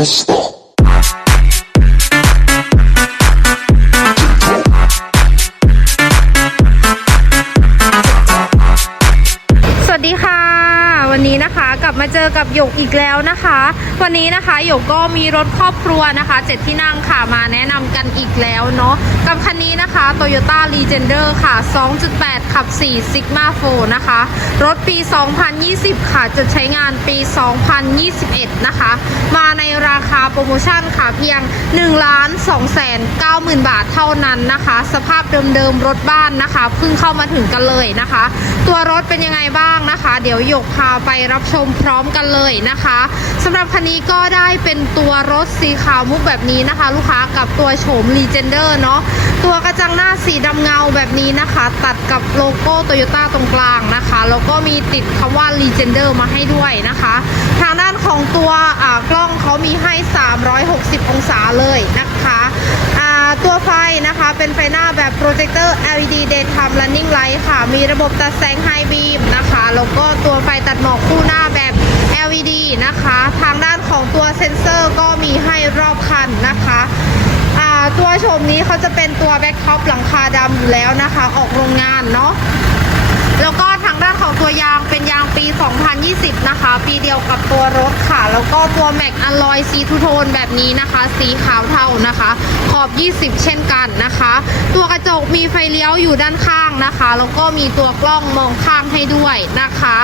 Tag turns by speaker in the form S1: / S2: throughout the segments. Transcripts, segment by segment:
S1: Monster.
S2: ส กับหยกอีกแล้วนะคะ วันนี้นะคะหยกก็มีรถครอบครัวนะคะเจ็ดที่นั่งค่ะมาแนะนำกันอีกแล้วเนาะกับคันนี้นะคะ Toyota Legender ค่ะ 2.8 ขับ 4 Sigma 4นะคะ รถปี 2020 ค่ะจุดใช้งานปี 2021 นะคะ มาในราคาโปรโมชั่นค่ะเพียง1ล้าน2แสน9หมื่นบาทเท่านั้นนะคะ สภาพเดิมๆรถบ้านนะคะเพิ่งเข้ามาถึงกันเลยนะคะ ตัวรถเป็นยังไงบ้างนะคะ เดี๋ยวหยกพาไปรับชมพร้อมกันเลยนะคะสำหรับคันนี้ก็ได้เป็นตัวรถสีขาวมุกแบบนี้นะคะ ลูกค้ากับตัวโฉม Legender เนาะตัวกระจังหน้าสีดำเงาแบบนี้นะคะ ตัดกับโลโก้ Toyota ตรงกลางนะคะแล้วก็มีติดคำว่า Legender มาให้ด้วยนะคะ ทางด้านของตัวกล้องเขามีให้ 360 องศาเลยนะคะตัว เป็นไฟหน้าแบบโปรเจคเตอร์ LED daytime running light ค่ะ มีระบบตัดแสง High beam นะคะ แล้วก็ตัวไฟตัดหมอกคู่หน้าแบบ LED นะคะ ทางด้านของตัวเซ็นเซอร์ก็มีให้รอบคันนะคะตัวชมนี้เขาจะเป็นตัวแบ็คท็อปหลังคาดำอยู่แล้วนะคะ ออกโรงงานเนาะแล้วก็ 2020 นะคะ ปีเดียวกับตัวรถค่ะ แล้วก็ตัวแม็กอลลอยซีทูโทนแบบนี้นะคะ สีขาวเทานะคะ ขอบ 20 เช่นกันนะคะ ตัวกระจกมีไฟเลี้ยวอยู่ด้านข้างนะคะ แล้วก็มีตัวกล้องมองข้างให้ด้วยนะคะ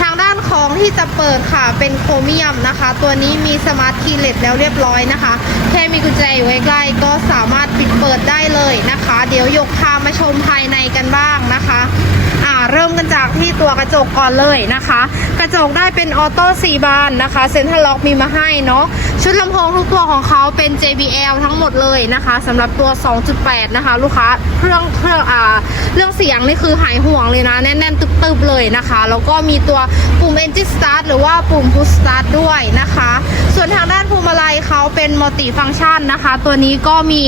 S2: ทางด้านของที่จะเปิดค่ะเป็นโครเมียมนะคะ ตัวนี้มีสมาร์ทคีย์เลสแล้วเรียบร้อยนะคะ แค่มีกุญแจอยู่ใกล้ก็สามารถปิดเปิดได้เลยนะคะ เดี๋ยวยกพามาชมภายในกันบ้างนะคะ เริ่มกันจากที่ตัวกระจกก่อนเลยนะคะ กระจกได้เป็นออโต้สีบานนะคะเซ็นทรัลล็อกมีมาให้เนาะชุดลำโพงทุกตัวของเขาเป็น JBL ทั้งหมดเลยนะคะสำหรับตัว 2.8 นะคะ ลูกค้าเครื่องเครื่องอ่าเรื่องเสียงนี่คือหายห่วงเลยนะ แน่นๆตึบๆเลยนะคะ แล้วก็มีตัวปุ่ม Engine Start หรือว่าปุ่ม Push Start ด้วยนะคะ ส่วนทางด้านพวงมาลัยเขาเป็นมัลติฟัง c t ชันนะคะ ตัวนี้ก็มี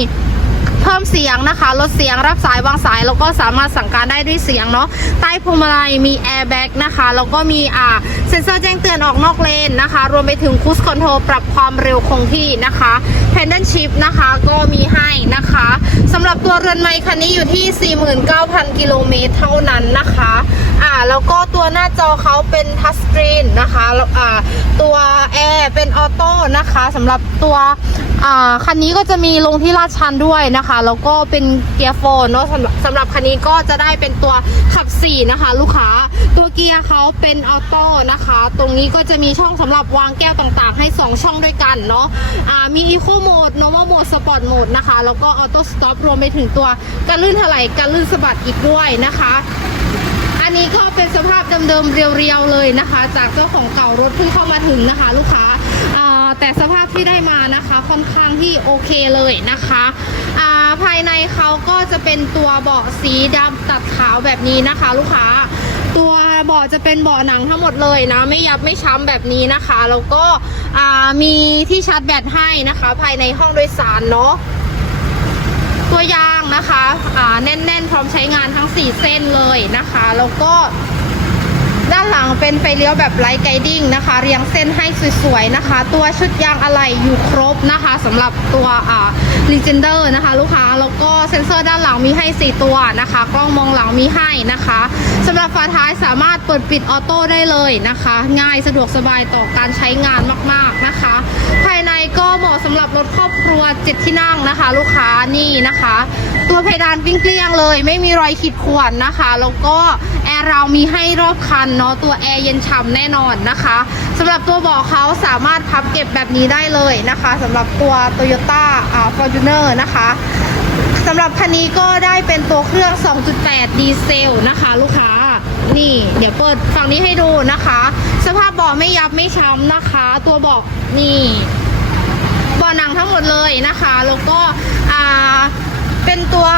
S2: เพิ่มเสียงนะคะลดเสียงรับสายวางสายแล้วก็สามารถสั่งการได้ด้วยเสียงเนาะใต้พวงมาลัยมีแอร์แบ็กนะคะแล้วก็มีอ่าเซ็นเซอร์แจ้งเตือนออกนอกเลนนะคะ รวมไปถึงคูสคอนโทรลปรับความเร็วคงที่นะคะแพนเดนชิพนะคะก็มีให้นะคะสำหรับตัวเรือนไม้คันนี้อยู่ที่ 49,000 กิโลเมตรเท่านั้นนะคะอ่าแล้วก็ตัวหน้าจอเขาเป็นทัชสกรีนนะคะแล้วอ่าตัวแอร์เป็นออโต้นะคะสำหรับตัวอ่าคันนี้ก็จะมีลงที่ลาดชันด้วยนะคะ แล้วก็เป็นเกียร์โฟนเนาะสำหรับสำหรับคันนี้ก็จะได้เป็นตัวขับ4นะคะ ลูกค้าตัวเกียร์เขาเป็นออโต้นะคะ ตรงนี้ก็จะมีช่องสำหรับวางแก้วต่างๆ ให้ 2 ช่องด้วยกันเนาะอ่ามี Eco Mode Normal Mode Sport Mode นะคะ แล้วก็ Auto Stop รวมไปถึงตัวการลื่นถลายการลื่นสะบัดอีกด้วยนะคะอันนี้ก็เป็นสภาพเดิมๆเรียวๆเลยนะคะ จากเจ้าของเก่ารถเพิ่งเข้ามาถึงนะคะ ลูกค้า แต่สภาพที่ได้มานะคะค่อนข้างที่โอเคเลยนะคะาภายในเขาก็จะเป็นตัวเบาะสีดำตัดขาวแบบนี้นะคะ ลูกค้า ตัวเบาะจะเป็นเบาะหนังทั้งหมดเลยนะ ไม่ยับไม่ช้ำแบบนี้นะคะแล้วก็มีที่ชาร์จแบตให้นะคะ ภายในห้องโดยสารเนาะตัวยางนะคะแน่นๆ พร้อมใช้งานทั้ง 4 เส้นเลยนะคะ แล้วก็ ด้านหลังเป็นไฟเลี้ยวแบบไลท์ไกดิ้งนะคะ เรียงเส้นให้สวยๆนะคะ ตัวชุดยางอะไหล่อยู่ครบนะคะสำหรับตัวอ่า Legender นะคะ ลูกค้าแล้วก็เซ็นเซอร์ด้านหลังมีให้ 4 ตัวนะคะ กล้องมองหลังมีให้นะคะสำหรับฝาท้ายสามารถเปิดปิดออโต้ได้เลยนะคะ ง่ายสะดวกสบายต่อการใช้งานมากๆนะคะ ก็เหมาะสำหรับรถครอบครัวเจ็ดที่นั่งนะคะ ลูกค้านี่นะคะ ตัวเพดานเกลี้ยงเลย ไม่มีรอยขีดข่วนนะคะแล้วก็แอร์เรามีให้รอบคันเนาะตัวแอร์เย็นฉ่ำแน่นอนนะคะสำหรับตัวเบาะเขาสามารถพับเก็บแบบนี้ได้เลยนะคะสำหรับตัว Toyota อ่า Fortuner นะคะสำหรับคันนี้ก็ได้เป็นตัวเครื่อง 2.8 ดีเซลนะคะ ลูกค้านี่ เดี๋ยวเปิดฝั่งนี้ให้ดูนะคะ สภาพเบาะไม่ยับไม่ช้ำนะคะ ตัวเบาะนี่ เบาะหนังทั้งหมดเลยนะคะ แล้วก็เป็นตัว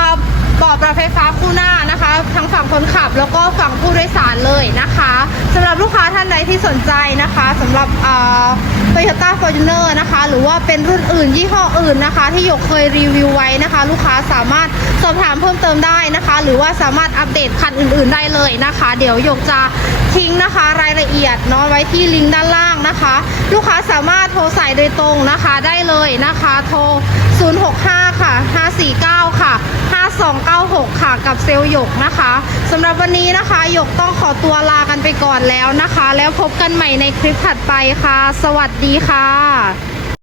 S2: เบาะปรับไฟฟ้าคู่หน้านะคะ ทั้งฝั่งคนขับแล้วก็ฝั่งผู้โดยสารเลยนะคะสำหรับลูกค้าท่านใดที่สนใจนะคะสำหรับอ่า Toyota Fortuner นะคะ หรือว่าเป็นรุ่นอื่นยี่ห้ออื่นนะคะ ที่หยกเคยรีวิวไว้นะคะ ลูกค้าสามารถสอบถามเพิ่มเติมได้นะคะ หรือว่าสามารถอัปเดตคันอื่น ๆได้เลยนะคะ เดี๋ยวหยกจะทิ้งนะคะรายละเอียดเนาะไว้ที่ลิงก์ด้านล่างนะคะ ลูกค้าสามารถโทรสายโดยตรงนะคะได้เลยนะคะ โทร 065 ค่ะ 549 ค่ะ 5296 ค่ะกับเซลล์หยกนะคะสำหรับวันนี้นะคะหยกต้องขอตัวลากันไปก่อนแล้วนะคะ แล้วพบกันใหม่ในคลิปถัดไปค่ะ สวัสดีค่ะ